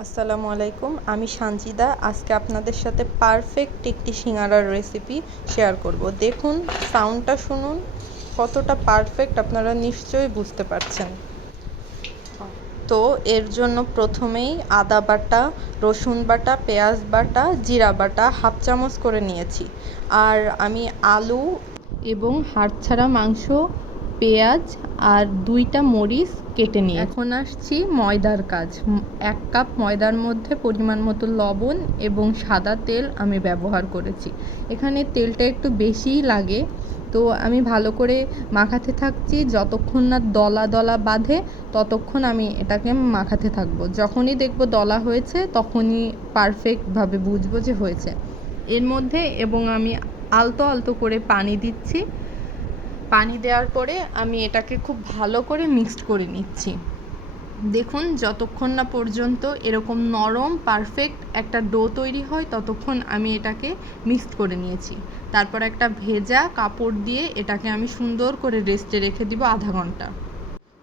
আসসালামু আলাইকুম, আমি সানজিদা। আজকে আপনাদের সাথে পারফেক্ট একটি সিঙ্গারার রেসিপি শেয়ার করব। দেখুন, সাউন্ডটা শুনুন, কতটা পারফেক্ট আপনারা নিশ্চয়ই বুঝতে পারছেন। তো এর জন্য প্রথমেই আদা বাটা, রসুন বাটা, পেঁয়াজ বাটা, জিরা বাটা হাফ চামচ করে নিয়েছি। আর আমি আলু এবং হাড় ছাড়া মাংস, পেঁয়াজ আর 2টা মরিচ কেটে নিয়ে এখন আসছি ময়দার কাজ। 1 কাপ ময়দার মধ্যে পরিমাণ মতো লবণ এবং সাদা তেল আমি ব্যবহার করেছি। এখানে তেলটা একটু বেশিই লাগে, তো আমি ভালো করে মাখাতে থাকছি। যতক্ষণ না দলা দলা বাঁধে ততক্ষণ আমি এটাকে মাখাতে থাকবো। যখনই দেখবো দলা হয়েছে তখনই পারফেক্টভাবে বুঝবো যে হয়েছে। এর মধ্যে এবং আমি আলতো আলতো করে পানি দিচ্ছি। পানি দেওয়ার পরে আমি এটাকে খুব ভালো করে মিক্সড করে নিচ্ছি। দেখুন, যতক্ষণ না পর্যন্ত এরকম নরম পারফেক্ট একটা ডো তৈরি হয় ততক্ষণ আমি এটাকে মিক্সড করে নিয়েছি। তারপর একটা ভেজা কাপড় দিয়ে এটাকে আমি সুন্দর করে রেস্টে রেখে দিব আধা ঘন্টা।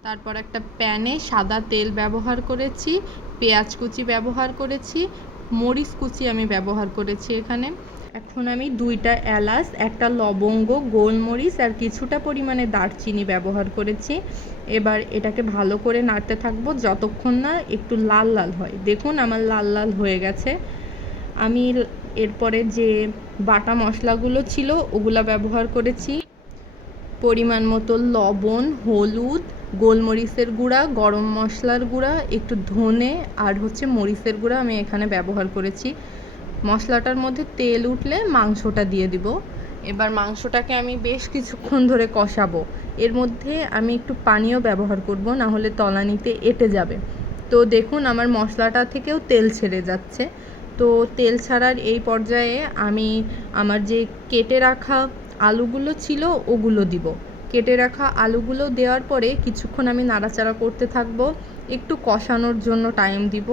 তারপর একটা প্যানে সাদা তেল ব্যবহার করেছি, পেঁয়াজ কুচি ব্যবহার করেছি, মরিচ কুচি আমি ব্যবহার করেছি এখানে। এখন আমি 2টা এলাচ, একটা লবঙ্গ, গোলমরিচ আর কিছুটা পরিমাণে দারচিনি ব্যবহার করেছি। এবার এটাকে ভালো করে নাড়তে থাকবো যতক্ষণ না একটু লাল লাল হয়। দেখুন, আমার লাল লাল হয়ে গেছে। আমি এরপরে যে বাটা মশলাগুলো ছিল ওগুলা ব্যবহার করেছি। পরিমাণ মতো লবণ, হলুদ, গোলমরিচের গুঁড়া, গরম মশলার গুঁড়া, একটু ধনে আর মরিচের গুঁড়া আমি এখানে ব্যবহার করেছি। মশলাটার মধ্যে তেল উঠলে মাংসটা দিয়ে দিব। এবার মাংসটাকে আমি বেশ কিছুক্ষণ ধরে কষাবো। এর মধ্যে আমি একটু পানিও ব্যবহার করব, না হলে তলানিতে এঁটে যাবে। তো দেখুন, আমার মশলাটা থেকেও তেল ছেড়ে যাচ্ছে। তো তেল ছাড়ার এই পর্যায়ে আমি আমার যে কেটে রাখা আলুগুলো ছিল ওগুলো দিব। কেটে রাখা আলুগুলো দেওয়ার পরে কিছুক্ষণ আমি নাড়াচাড়া করতে থাকবো, একটু কষানোর জন্য টাইম দিব।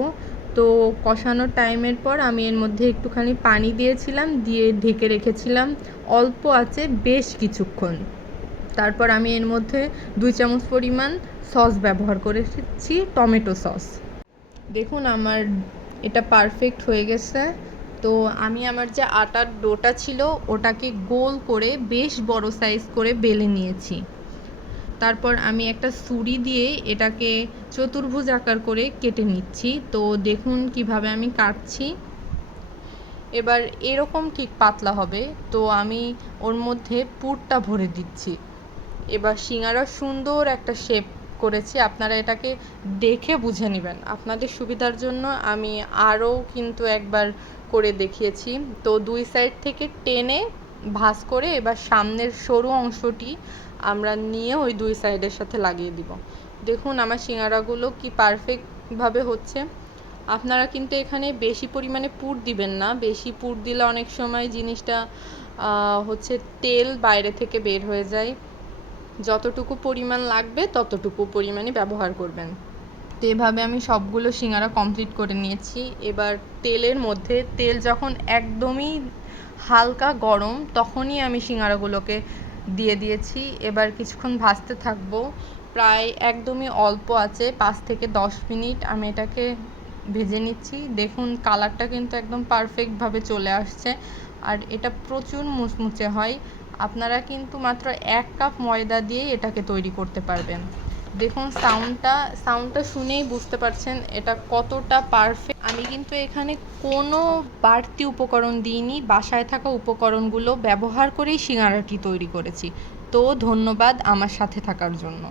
তো কষানোর টাইমের পর আমি এর মধ্যে একটুখানি পানি দিয়েছিলাম, দিয়ে ঢেকে রেখেছিলাম অল্প আঁচে বেশ কিছুক্ষণ। তারপর আমি এর মধ্যে 2 চামচ পরিমাণ সস ব্যবহার করেছি, টমেটো সস। দেখুন, আমার এটা পারফেক্ট হয়ে গেছে। তো আমি আমার যে আটার ডোটা ছিল ওটাকে গোল করে বেশ বড় সাইজ করে বেলে নিয়েছি। তারপর আমি একটা ছুরি দিয়ে এটাকে চতুর্ভুজ আকার করে কেটে নিচ্ছি। তো দেখুন কিভাবে আমি কাটছি। এবার এরকম ঠিক পাতলা হবে। তো আমি ওর মধ্যে পুরটা ভরে দিচ্ছি। এবার সিঙ্গারার সুন্দর একটা শেপ করেছি। আপনারা এটাকে দেখে বুঝে নেবেন। আপনাদের সুবিধার জন্য আমি আরও কিন্তু একবার করে দেখিয়েছি। তো 2 সাইড থেকে টেনে ভাঁজ করে এবার সামনের সরু অংশটি আমরা নিয়ে ওই 2 সাইডের সাথে লাগিয়ে দিব। দেখুন আমার সিঙ্গারাগুলো কি পারফেক্টভাবে হচ্ছে। আপনারা কিন্তু এখানে বেশি পরিমাণে পুর দিবেন না। বেশি পুর দিলে অনেক সময় জিনিসটা তেল বাইরে থেকে বের হয়ে যায়। যতটুকু পরিমাণ লাগবে ততটুকু পরিমাণে ব্যবহার করবেন। তো এভাবে আমি সবগুলো সিঙ্গারা কমপ্লিট করে নিয়েছি। এবার তেলের মধ্যে তেল যখন একদমই হালকা গরম তখনই আমি সিঙ্গারাগুলোকে দিয়ে দিয়েছি। এবার কিছুক্ষণ ভাজতে থাকবো, প্রায় একদমই অল্প আছে 5 থেকে 10 মিনিট আমি এটাকে ভেজে নিচ্ছি। দেখুন কালারটা কিন্তু একদম পারফেক্টভাবে চলে আসছে আর এটা প্রচুর মুচমুচে হয়। আপনারা কিন্তু মাত্র 1 কাপ ময়দা দিয়ে এটাকে তৈরি করতে পারবেন। দেখুন সাউন্ডটা শুনেই বুঝতে পারছেন এটা কতটা পারফেক্ট। আমি কিন্তু এখানে কোনো বাড়তি উপকরণ দিইনি, বাসায় থাকা উপকরণগুলো ব্যবহার করেই সিঙ্গারাটি তৈরি করেছি। তো ধন্যবাদ আমার সাথে থাকার জন্য।